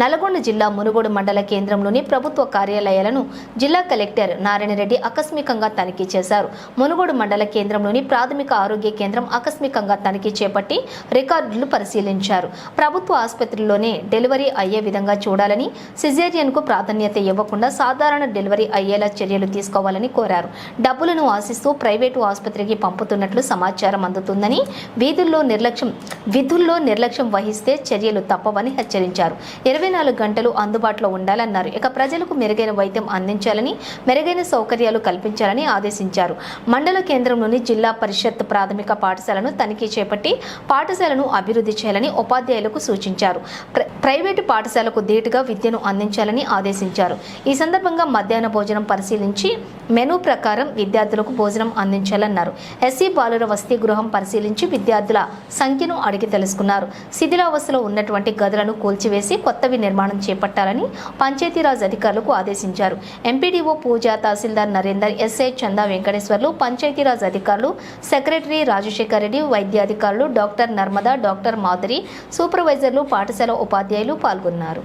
నల్గొండ జిల్లా మునుగోడు మండల కేంద్రంలోని ప్రభుత్వ కార్యాలయాలను జిల్లా కలెక్టర్ నారాయణరెడ్డి ఆకస్మికంగా తనిఖీ చేశారు. మునుగోడు మండల కేంద్రంలోని ప్రాథమిక ఆరోగ్య కేంద్రం ఆకస్మికంగా తనిఖీ చేపట్టి రికార్డులు పరిశీలించారు. ప్రభుత్వ ఆసుపత్రిలోనే డెలివరీ అయ్యే విధంగా చూడాలని సిజేరియన్కు ప్రాధాన్యత ఇవ్వకుండా సాధారణ డెలివరీ అయ్యేలా చర్యలు తీసుకోవాలని కోరారు. డబ్బులను ఆశిస్తూ ప్రైవేటు ఆసుపత్రికి పంపుతున్నట్లు సమాచారం అందుతుందని వీధుల్లో నిర్లక్ష్యం విధుల్లో నిర్లక్ష్యం వహిస్తే చర్యలు తప్పవని హెచ్చరించారు. ఇరవై నాలుగు గంటలు అందుబాటులో ఉండాలన్నారు. ఇక ప్రజలకు మెరుగైన వైద్యం అందించాలని మెరుగైన సౌకర్యాలు కల్పించాలని ఆదేశించారు. మండల కేంద్రంలోని జిల్లా పరిషత్ ప్రాథమిక పాఠశాలను తనిఖీ చేపట్టి పాఠశాలను అభివృద్ధి చేయాలని ఉపాధ్యాయులకు సూచించారు. ప్ర- ప్రైవేటు పాఠశాలకు ధీటుగా విద్యను అందించాలని ఆదేశించారు. ఈ సందర్భంగా మధ్యాహ్న భోజనం పరిశీలించి మెనూ ప్రకారం విద్యార్థులకు భోజనం అందించాలన్నారు. ఎస్సీ బాలుర వసతి గృహం పరిశీలించి విద్యార్థుల సంఖ్యను అడిగి తెలుసుకున్నారు. శిథిలావస్థలో ఉన్నటువంటి గదులను కూల్చివేసి కొత్త నిర్మాణం చేపట్టాలని పంచాయతీరాజ్ అధికారులకు ఆదేశించారు. ఎంపీడీఓ పూజ తహసీల్దార్ నరేందర్ ఎస్ఐ చందా వెంకటేశ్వర్లు పంచాయతీరాజ్ అధికారులు సెక్రటరీ రాజశేఖర్ రెడ్డి వైద్యాధికారులు డాక్టర్ నర్మదా డాక్టర్ మాధురి సూపర్వైజర్లు పాఠశాల ఉపాధ్యాయులు పాల్గొన్నారు.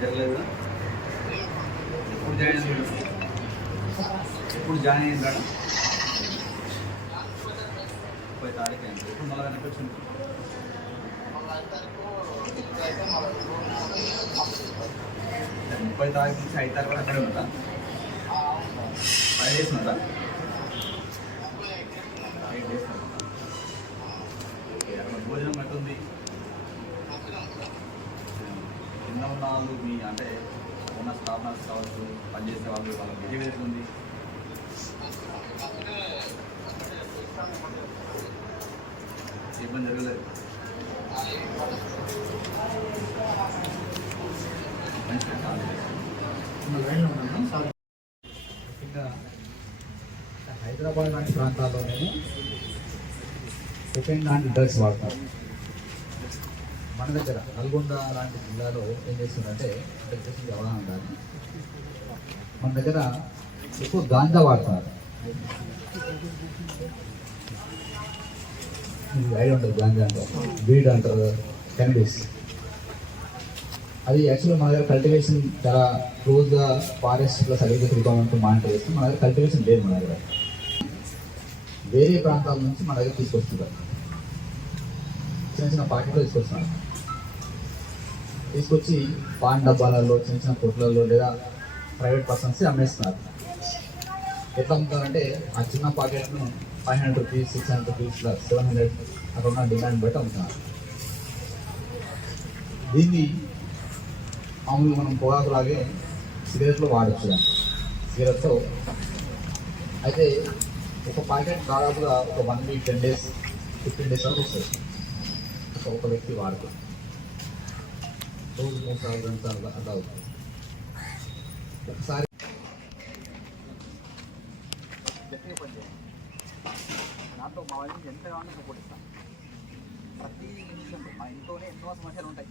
జరగలేదు కదా? ఎప్పుడు జాయిన్ అయ్యాడు ఎప్పుడు జాయిన్ అయ్యింది మేడం ముప్పై తారీఖు అయింది ఎప్పుడు మళ్ళీ కనిపించింది ముప్పై తారీఖు నుంచి ఐదు తారీఖు వరకు అక్కడే ఉందా ఫైవ్ డేస్ ఉందా ఎయిట్ డేస్ అక్కడ భోజనం ఎట్టుంది కింద మీ అంటే ఉన్న స్థాపనాలు కావచ్చు పనిచేసే వాళ్ళు వాళ్ళ బిహేవియర్ ఉంది? ఇబ్బంది జరగలేదు. మంచిగా హైదరాబాద్ లాంటి ప్రాంతాల్లో మేము సెకండ్ హ్యాండ్ డ్రగ్స్ వాడతాం మన దగ్గర నల్గొండ లాంటి జిల్లాలో ఏం చేస్తుందంటే వచ్చేసి చేసింది అవగాహన మన దగ్గర ఎక్కువ గాంజా వాడతారు. ఐడి ఉంటుంది గాంజా అంటారు బీడ్ అంటారు కెనబీస్ అది యాక్చువల్గా మన దగ్గర కల్టివేషన్ చాలా క్లోజ్గా ఫారెస్ట్ సరిగ్గా అగ్రికల్చర్ మానిటర్ చేస్తే మన దగ్గర కల్టివేషన్ లేదు మన దగ్గర. వేరే ప్రాంతాల నుంచి మన దగ్గర తీసుకొస్తున్నారు. చిన్న చిన్న పాకెట్లో తీసుకొస్తున్నారు. తీసుకొచ్చి పాన్ డబ్బాలలో చిన్న చిన్న కొట్లలో లేదా ప్రైవేట్ పర్సన్స్ అమ్మేస్తున్నారు. ఎట్లా అమ్ముతారంటే ఆ చిన్న ప్యాకెట్ను five hundred rupees six hundred rupees seven hundred అక్కడ ఉన్న డిమాండ్ బట్టి అమ్ముతున్నారు దీన్ని మామూలుగా మనం పొగాకు లాగే సిగరెట్లో వాడచ్చు సిగరెట్తో. అయితే ఒక ప్యాకెట్ దాదాపుగా ఒక one week ten days fifteen days వరకు వస్తుంది. ఒక- ఒక వ్యక్తి వాడుతుంది. రోజు మూడు సార్లు రెండు సార్లు అలా అవుతుంది ఒకసారి దాంట్లో మా వాళ్ళని ఎంత కావాలో సపోర్ట్ ఇస్తాం ప్రతి నిమిషం మా ఇంట్లోనే ఎన్నో సమస్యలు ఉంటాయి.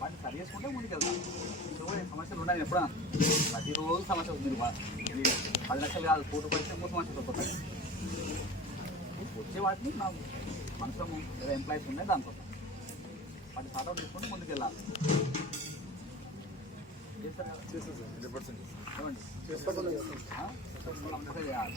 వాటిని సరి చేసుకుంటే ముందుకెళ్తాం ఇంట్లో సమస్యలు ఉన్నాయి. ఎప్పుడా ప్రతిరోజు సమస్య ఉంది పది లక్షలు కాదు కోటి పరిస్థితి మూడు సమస్యలు వస్తాయి వచ్చే వాటిని మా మనసులో ఎంప్లాయీస్ ఉన్నాయి దాంట్లో వాటిని సార్ట్ అవుట్ చేసుకుంటే ముందుకెళ్ళాలి. చేస్తారు కదా ఏమండి ఆ? కంపల్సరీ చేయాలి.